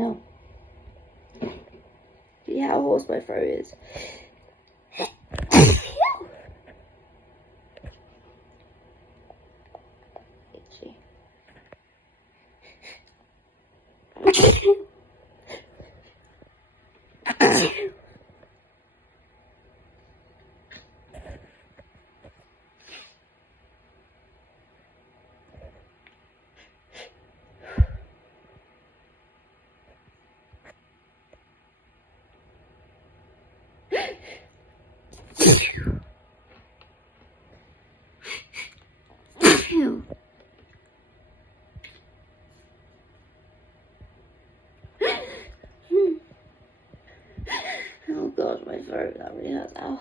hell. See how hoarse my throat is. Oh god, my throat, that really hurts now.